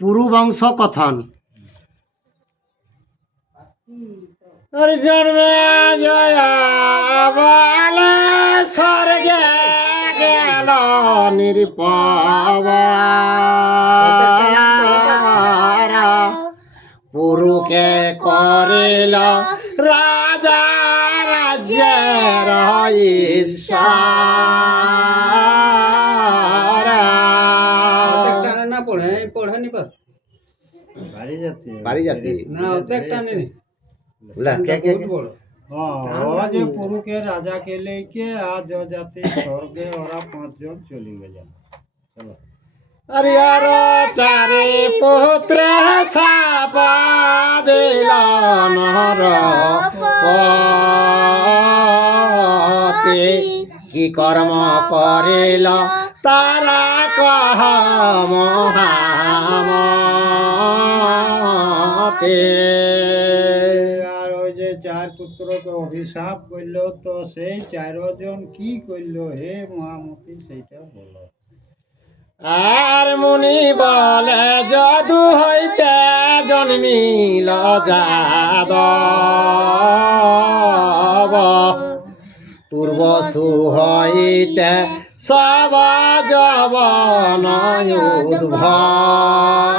পুরুবংশ কথন। জন্মে জয়া বলে স্বর্গে গেল নিরূপমারা, পুরুকে করিল রাজা রাজ্যের ইচ্ছা। না পড়ে পড়ানি পাত বাড়ি জাতি না ওতে টানে নি যে পুরুকে রাজা কে লেকে আজ জাতি স্বর্গে ওরা 5 জন চলে গেল। হরিহর চারি পুত্র সাপা দিল নরপতি, কি কর্ম করিল তারা কহ মহামতে। আর ওই যে 4 পুত্রকে অভিশাপ করল, তো সেই 4 জন কি করল হে মহামতি সেইটা বলো। আর মুনি বলে যদু হইতে জন্মিল যাদব, পূর্বসু হইতে সব যবন উদ্ভব।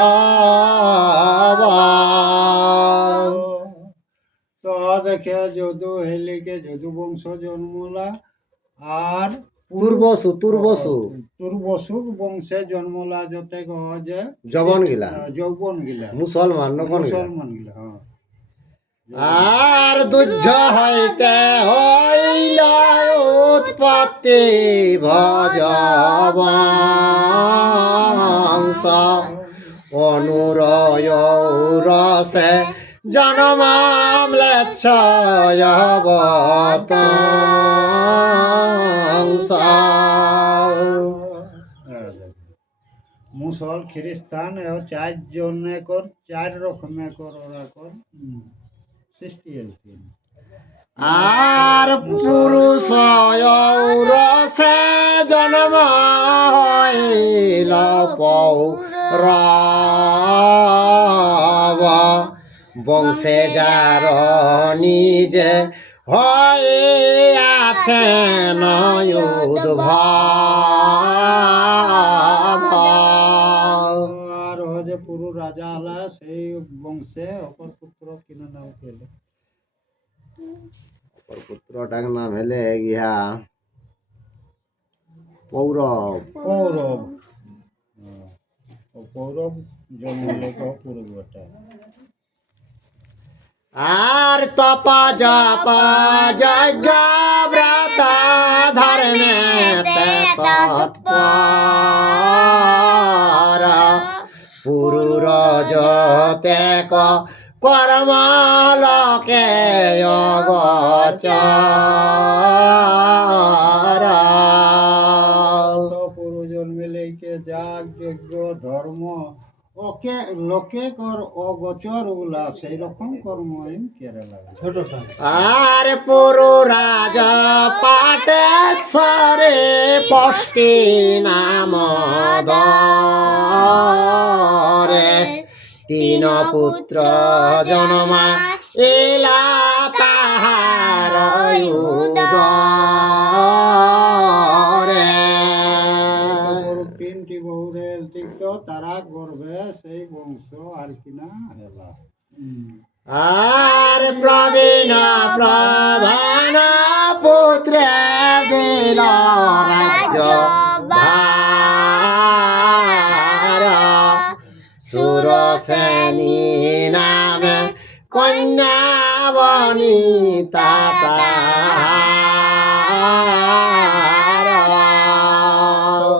তো দেখে যদু হেলিকে যদু বংশ জন্মলা, আর তুর্বসু তুর্বসু বংশে জন্মলা যতে কহ যে যবন গিলা যৌবন গিলা মুসলমান মুসলমান গিলা। হ্যাঁ, আর দুর্য হইতে হইল উৎপত্তি ভজবংশ, অনুরয় রসে জনমাম্লেচ্ছয়বতংস। মুসল খ্রিস্টান 4 জনে কর 4 রকমে কর ওরা কর সৃষ্টি হয়েছে। আর পুরুষ রসে জন্ম হইল পৌরব, বংশে যার নিজে হয়ে আছেন উদ্ভব। আর যে পুরু রাজা হলা সেই বংশে অপর পুত্র কিনা নাম পেল। পুত্রটার নাম হলে গিয়া পৌরব। কৌরব। কৌরব জন্মলে পূর্বটা। আর তপ জপ যজ্ঞ ব্রত ধর্মে তৎপর, পুরুর যতে কর্ম লোকে অগোচর। পুরু জন্মেলে যাগ যজ্ঞ ধর্ম ওকে লোকে কর অগোচর গুলা সেই রকম কর্ম কেরালা ছোটটা আর পুরু রাজ পাটেশ্বরে পষ্টি নাম দরে, 3 পুত্র জন্মা এলা তাহার উদরে। 3টি বহুরের তিক্ত তারা গর্ভে সেই বংশ আর কিনা হেলা। আর প্রবীণ প্রধান পুত্রে দিল রাজ্য ভার, সুরসেনী নামে কন্যা বনিতা তাহার।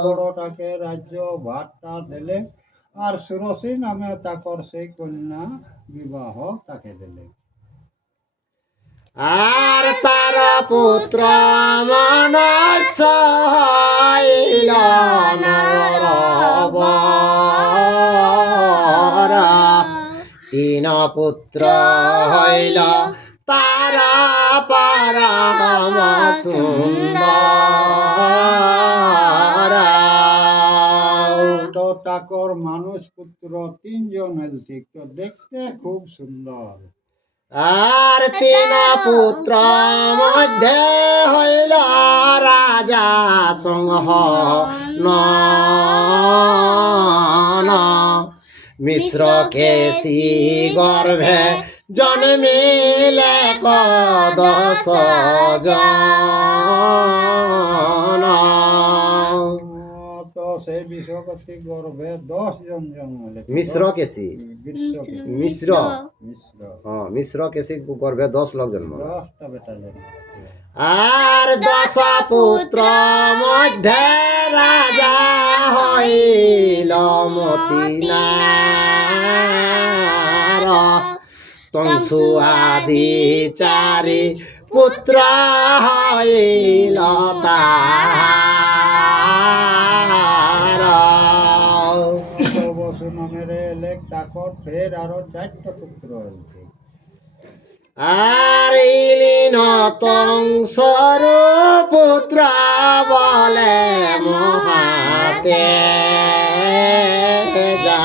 বড়টাকে রাজ্য ভাতটা দিলে, আর সুরসী নামে তাকর সেই কন্যা বিবাহ তাকে দিলে। আর তার পুত্র মনস্য হইল নরবর, 3 পুত্র হইল তার পরম সুন্দর। তো তাকর মানুষ পুত্র তিনজন হইল তো দেখতে খুব সুন্দর। আর তিন পুত্র মধ্যে হইল রাজা সিংহ মিশ্র কেশি গর্ভে জন্মিলে কদশ জন। তো সেই বিশ্বকর্তী গর্ভে 10 জন জন্মলে। মিশ্র কেশি মিশ্র মিশ্র মিশ্র কেশি গর্ভে 10 লোক জন্ম। 10টা বেটা জন্ম। আর 10 পুত্র মধ্যে রাজা হইল মতিনার তংসু আদি 4 পুত্র হইল তার। বসু নামের লেখ তাকর ফের আরো 4টা পুত্র হইল। আর ইলিন তংসরু পুত্র বলে মহাতে যা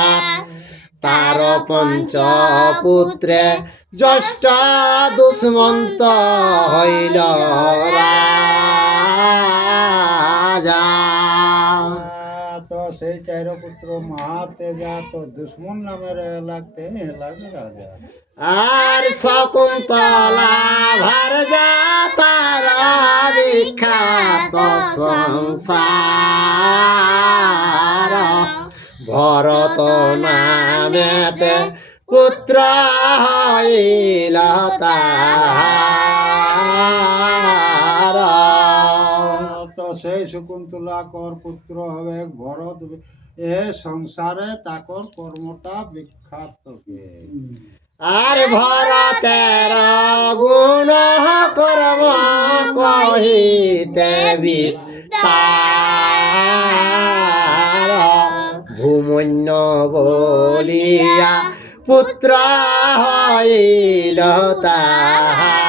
তার 5 পুত্রে জ্যেষ্ঠ দুষ্মন্ত হইল রাজা। তো সেই 4 পুত্র মহাতে যা তো দুশ্মন নামের লাগতে লাগে রাজা। আর শকুন্তলা ভারজা তার বিখ্যাত সংসার ভরত নামেতে পুত্র হইল তার। তো সেই শকুন্তলা কর পুত্র হবে ভরত। এ সংসারে তাকর কর্মটা বিখ্যাত কে। আর ভরতের গুণ কর্ম কহিতে বিস্তার ভূমন্য বলিয়া পুত্র হইল তাহার।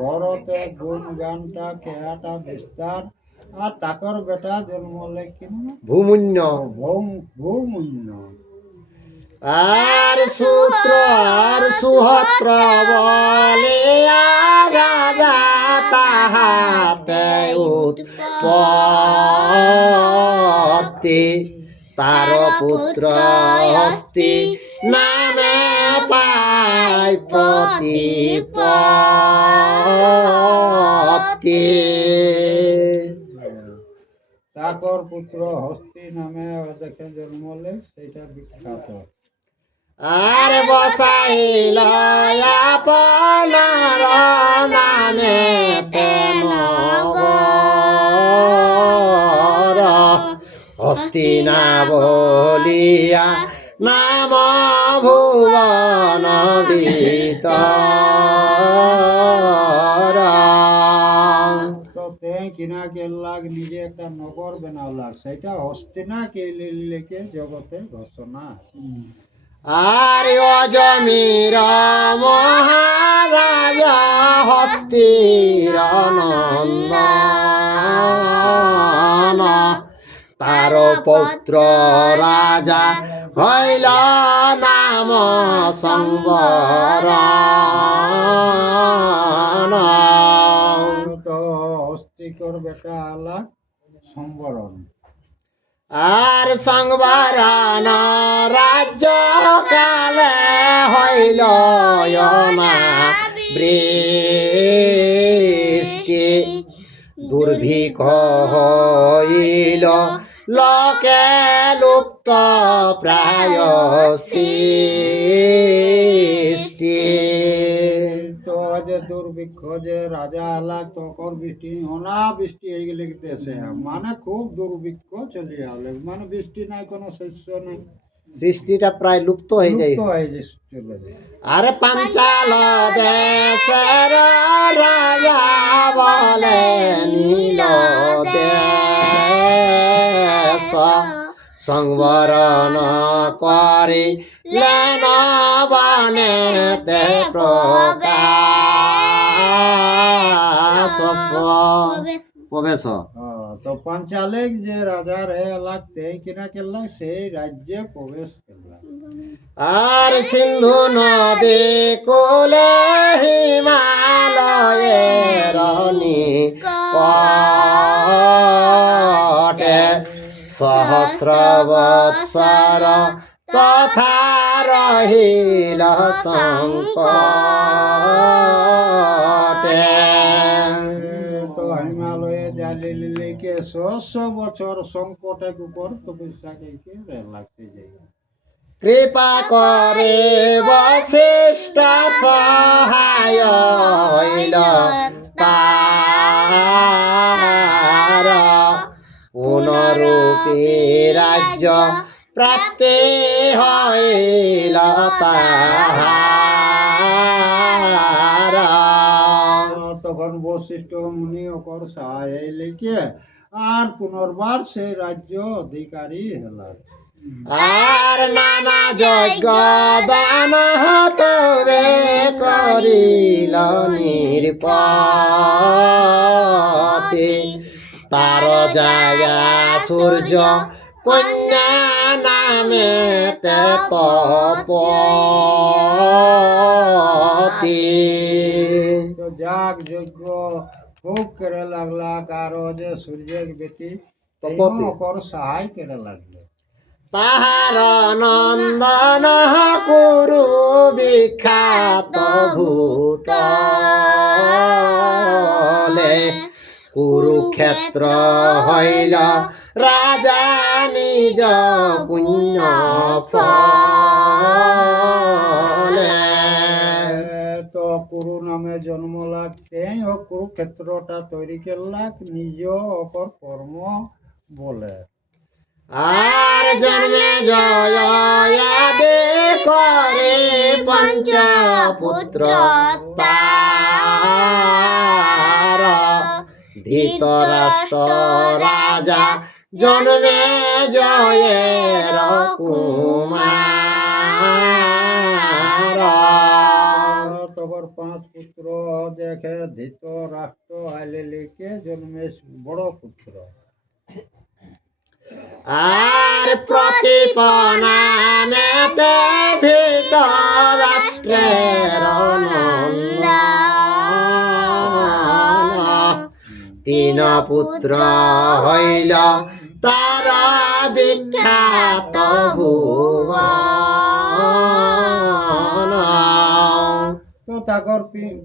ভরতে গুণ গানটা কেয়াটা বিস্তার আর তাকর বেটা জন্মলে কিনা ভূমন্য ভূমন্য। আর সূত্র আর সুহত্র বলিয়া রাজা তাহাতে উৎপত্তি তার পুত্র হস্তি নামে পাই প্রতিপত্তি। তাকর পুত্র হস্তি নামে দেখে জন্মলে সেটা বিখ্যাত। আর বসাইল আপনার নামে নগর হস্তিনা বলিয়া নাম ভুবন ভিতর। তো তে কিনা কেল্লাগ নিজে একটা নগর বানাওলাগ সেটা হস্তিনা কে লিখে জগতে ঘোষণা। আর অজমির মহারাজা হস্তির নন্দন তার পুত্র রাজা হইল নাম সংবর। তো হস্তিকর বেটা আলা সম্বরণ। আর সংবরণ রাজ্য কালে হইল না বৃষ্টি দুর্ভিক্ষ হইল লোকে লুপ্ত প্রায় সৃষ্টি। তো যে দুর্ভিক্ষ যে রাজা আলা তকর বৃষ্টি অনাবৃষ্টি হয়ে গেলে দেশে মানে খুব দুর্ভিক্ষ চলে আলে মানে বৃষ্টি নাই কোনো শস্য নেই সৃষ্টিটা প্রায় লুপ্ত হয়ে যায়। লুপ্ত হয়ে যে চলে যায়। আরে পাঞ্চাল দেশের রাজা বলে নীল দেশ সংবরণ করিলেন বনেতে প্রকাশ প্রবেশ। তো তো পাঞ্চালেক যে রাজা রে লাগতে কিনা কেল্লা সেই রাজ্যে প্রবেশ করলা। আর সিন্ধু নদী কোলে হিমালয়ের নিকটে সহস্র বৎসর তথা রহিল সংকটে। তো হিমালয়ে জালি লিলিকে 600 বছর সংকটে উপর তপস্যা কে রে লাগতে যাই। কৃপা করে বশিষ্ঠ সহায় হইল তার পুনরূপী রাজ্য প্রাপ্তি হইল তাহার। তখন বশিষ্ঠ মুনি ওকর সহায় লিখে আর পুনর্বার সেই রাজ্য অধিকারী হলা। আর নানা যজ্ঞ দান তবে করিল নিরপতি তার জায়া সূর্য কন্যা নামে তপতি। তো যাগ যজ্ঞ খুব করে লাগলা কারো যে সূর্যের বেটি তপতি। ওকর সহায় করে লাগলো। তাহার নন্দন কুরু বিখ্যাত ভূতলে কুরুক্ষেত্র হইল রাজা নিজ পুণ্য ফলে। তো কুরু নামে জন্ম লাগতে ও কুরুক্ষেত্রটা তৈরি করলাক নিজ অপর কর্ম বলে। আর জন্মে জয়াদে করে পঞ্চপুত্র তার ধৃতরাষ্ট্র রাজা জন্মে জয়ের কুমার। তখন 5 পুত্র দেখে ধৃত রাষ্ট্র আইলে লিখে জন্মে বড় পুত্র। আর প্রতিপনামেতে ধৃত রাষ্ট্রের নন্দন 3 পুত্র হইল তারা বিখ্যাত ভুবন। তো তাকর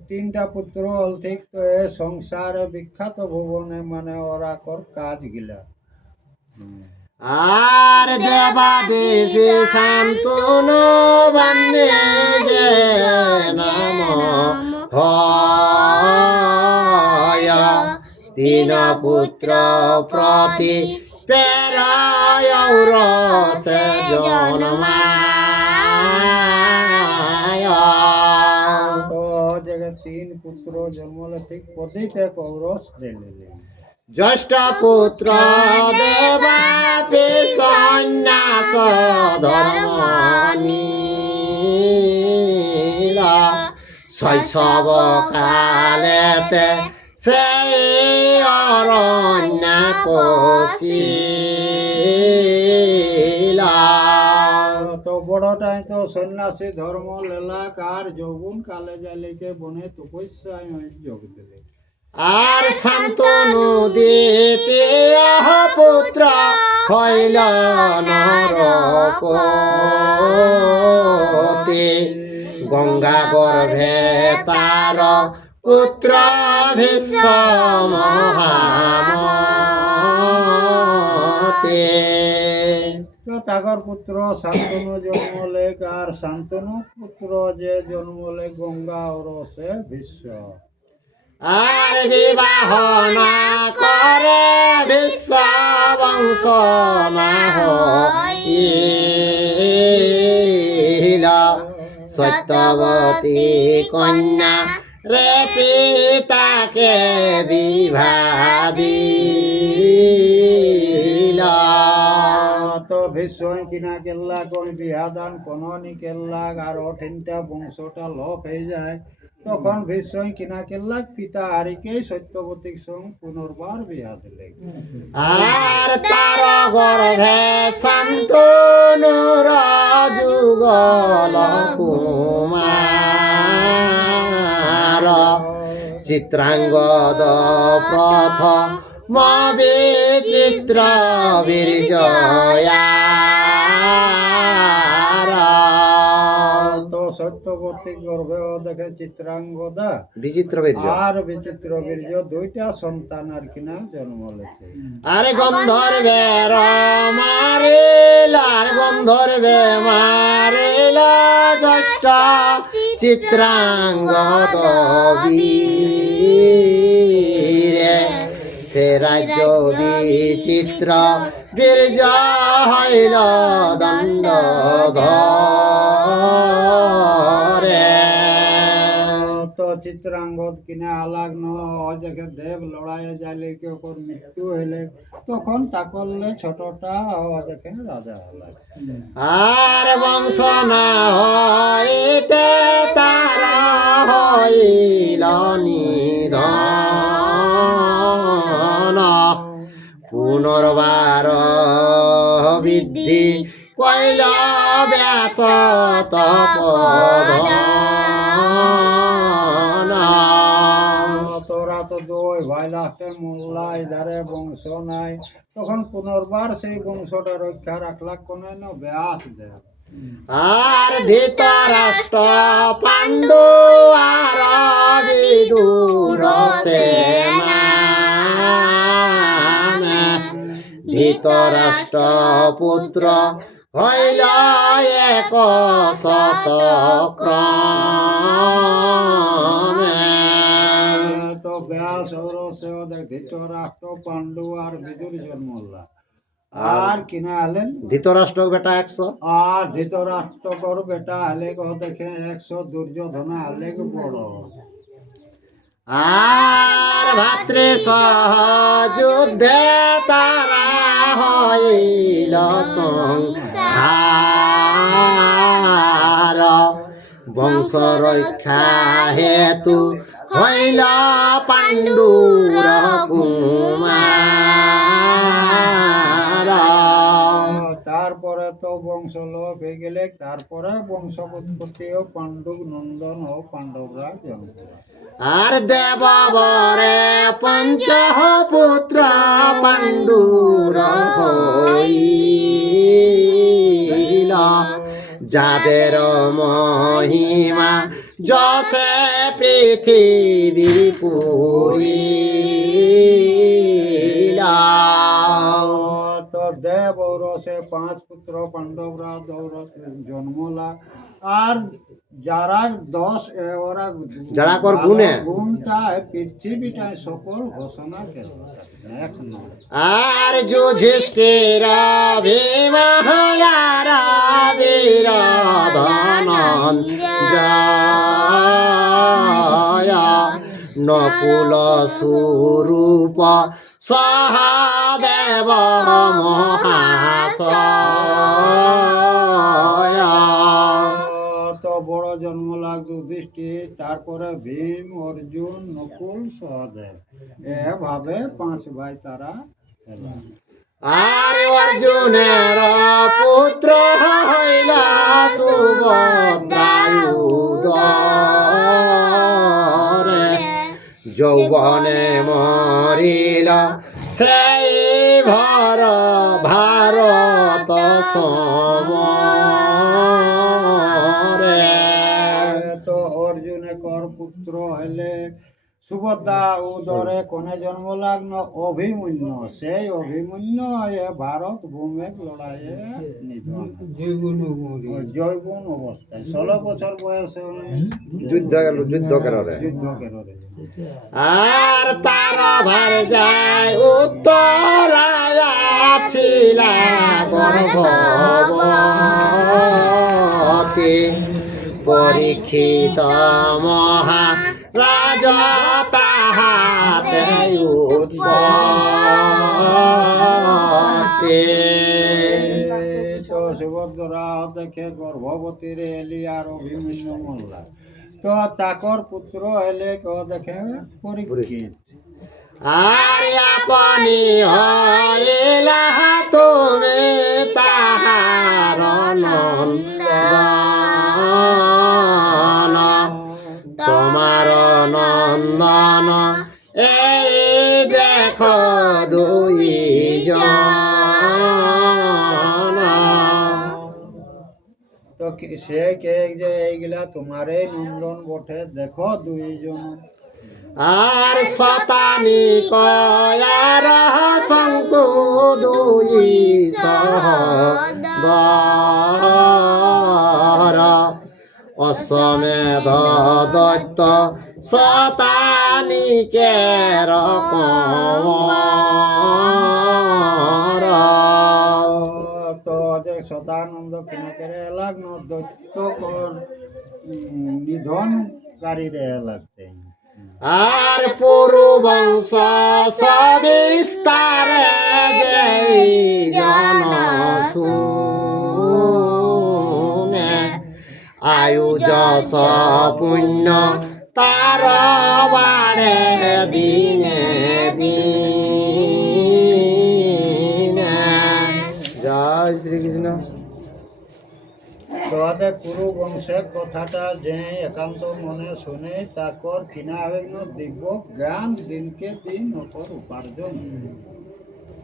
3টা পুত্র হল ঠিক তো এ সংসারে বিখ্যাত ভুবনে মানে ওরা কর কাজ গিলা। আর দেবাদেশে শান্তনু বান্যে যে নাম হয় 3 পুত্র প্রতি প্রেরয়ৌর সে জন্মায়। তো জায়গায় 3 পুত্র জন্মলে ঠিক প্রদীপে কৌরস দিলে। জ্যেষ্ঠ পুত্র দেবাপি সন্ন্যাস ধর্ম নীলা শৈশব কালেতে সেই অরণ্য পশিলা। তো বড়টাই তো সন্ন্যাসী ধর্ম লেলাক আর যৌবন কালে যাইলেকে বনে তপস্যায় যোগ দিলে। আর শান্তনু দ্বিতীয় পুত্র হইল নরপতি গঙ্গা গর্ভে তার পুত্র ভীষ্ম মহামতি। তো তাগর পুত্র শান্তনু জন্মলে আর শান্তনু পুত্র যে জন্মলে গঙ্গা ওরসে ভীষ্ম। আর বিবাহ না করে বিশ্ব বংশ না হইল সত্যবতী কন্যা রে পিতাকে বিবাহ দিল। তো ভীষ্ম কিনা কেল্লা কোন বিহাদান কোন নি কেল্লা আর 3টা বংশটা লোপ হয়ে যায়। তখন ভীষ্ম কিনা কেল্লাক পিতা হারিকে সত্যবতীর সঙ্গ পুনর্বার বিয়া দিলে। আর তার গর্ভে শান্তনুর যুগল কুমার চিত্রাঙ্গদ প্রথম বিচিত্র বীর্যয়া তো সত্যবতী গর্ভে দেখে চিত্রাঙ্গদা বিচিত্র বীর্য আর বিচিত্র বীর্য দুইটা সন্তান আর কিনা জন্ম লেছে। আরে গন্ধর্বের মারিল আর গন্ধর্বে মারিল জ্যেষ্ঠ চিত্রাঙ্গদ বীরে সে রাজ্য বিচিত্র বীর্য হইল দণ্ড ধরে। তো চিত্রাঙ্গদ কিনা আলাগ্ন দেখে দেব লড়াইয়ে যাইলে কি ওর মৃত্যু হইলে তখন তাকলে ছোটটা দেখে রাজা হলাগ। আর বংশ না হইতে তারা হইল নিধন পুনর্বার বৃদ্ধি কইল ব্যাস তপোধন। তোরা তো দুই ভাই লাস্টে মোল্লা ইধারে বংশ নাই, তখন পুনর্বার সেই বংশটা রক্ষা রাখলাক কোন ব্যাস দেব। আর ধৃতরাষ্ট্র পাণ্ডু আর বিদুর সেনা ধৃতরাষ্ট্র পুত্র হইল এক শত ক্রমে। তো ব্যাস সৌরসেও দেখ ধৃতরাষ্ট্র পাণ্ডু আর বিদুর জন্মলা আর কিনা হলেন ধৃতরাষ্ট্র বেটা 100 আর ধৃতরাষ্ট্র বেটা হলে দেখে 100 দুর্যোধন হলে বড়। আর ভাতৃ সহযুদ্ধে তারা হইল সংহার বংশ রক্ষা হেতু হইল পাণ্ডুর কুমার। তারপরে তো বংশ লোপ হয়ে গেলে তারপরে বংশ উৎপত্তিও পাণ্ডব নন্দন ও পাণ্ডবরা জন্ম। আর দেববরে পঞ্চ পুত্র পাণ্ডুর হইল যাদের মহিমা যশে পৃথিবী পুরিলা। তো দেব সে 5 পুত্র পাণ্ডবরা দৌড় জন্মলা আর যারা 10 ওরা যারা কর গুণে গুণটা পৃথিবীটায় সকল ঘোষণা কেন এখন। আর যুধিষ্ঠির ভীমার বীর ধনঞ্জয় নকুল সুরূপ সহদেব মহাশয়। তো বড় জন্ম লাগ যুধিষ্ঠির, তারপরে ভীম, অর্জুন, নকুল, সহদেব, এভাবে 5 ভাই তারা এলো। আর অর্জুনের পুত্র হইল সুভদ্রায়ুধরে যৌবনে মরিল সেই ভর ভারত সমরে। তো অর্জুনে কর পুত্র হইলে সুভদ্রা উদরে কোনে জন্ম লাগন অভিমন্যু, সেই অভিমন্যু ভারত ভূমে লড়াইয়ে নিধন জৈবন অবস্থায় 16 বছর বয়সে যুদ্ধ করে যুদ্ধ করে। আর তার ভার যায় উত্তরায়াছিলা গর্ভবতী পরীক্ষিত মহা রাজ তাহাতে উৎপত্তি। তো সুভদ্রা দেখে গর্ভবতী রে এলি আর অভিমন্যু মল্লা, তো তাকর পুত্র হলে কেউ দেখে পরীক্ষিত। আর আপনি হইলা তুমি তাহার নন্দন, তোমার নন্দন এই দেখো দুইজন। তো সে কে যে এইগুলা তোমারে নন্দন বটে, দেখো দুইজন। আর শতানি কয়ার শঙ্কু দুই সহদর, অশ্বমেধ দৈত্য শতানিকের কমর। তো যে সদানন্দ কিনাকেরে লাগনো দৈত্য নিধনকারীরে লাগতে। আর পুরু বংশ সবিস্তারে যেই জন শুনে, আয়ু যশ পুণ্য তার বাড়ে দিনে দিনে। জয় শ্রীকৃষ্ণ। তোহাতে কুরু বংশের কথাটা যে একান্ত মনে শুনে তাকর কিনা হয়ে দিব্য জ্ঞান দিনকে দিন অপর উপার্জন।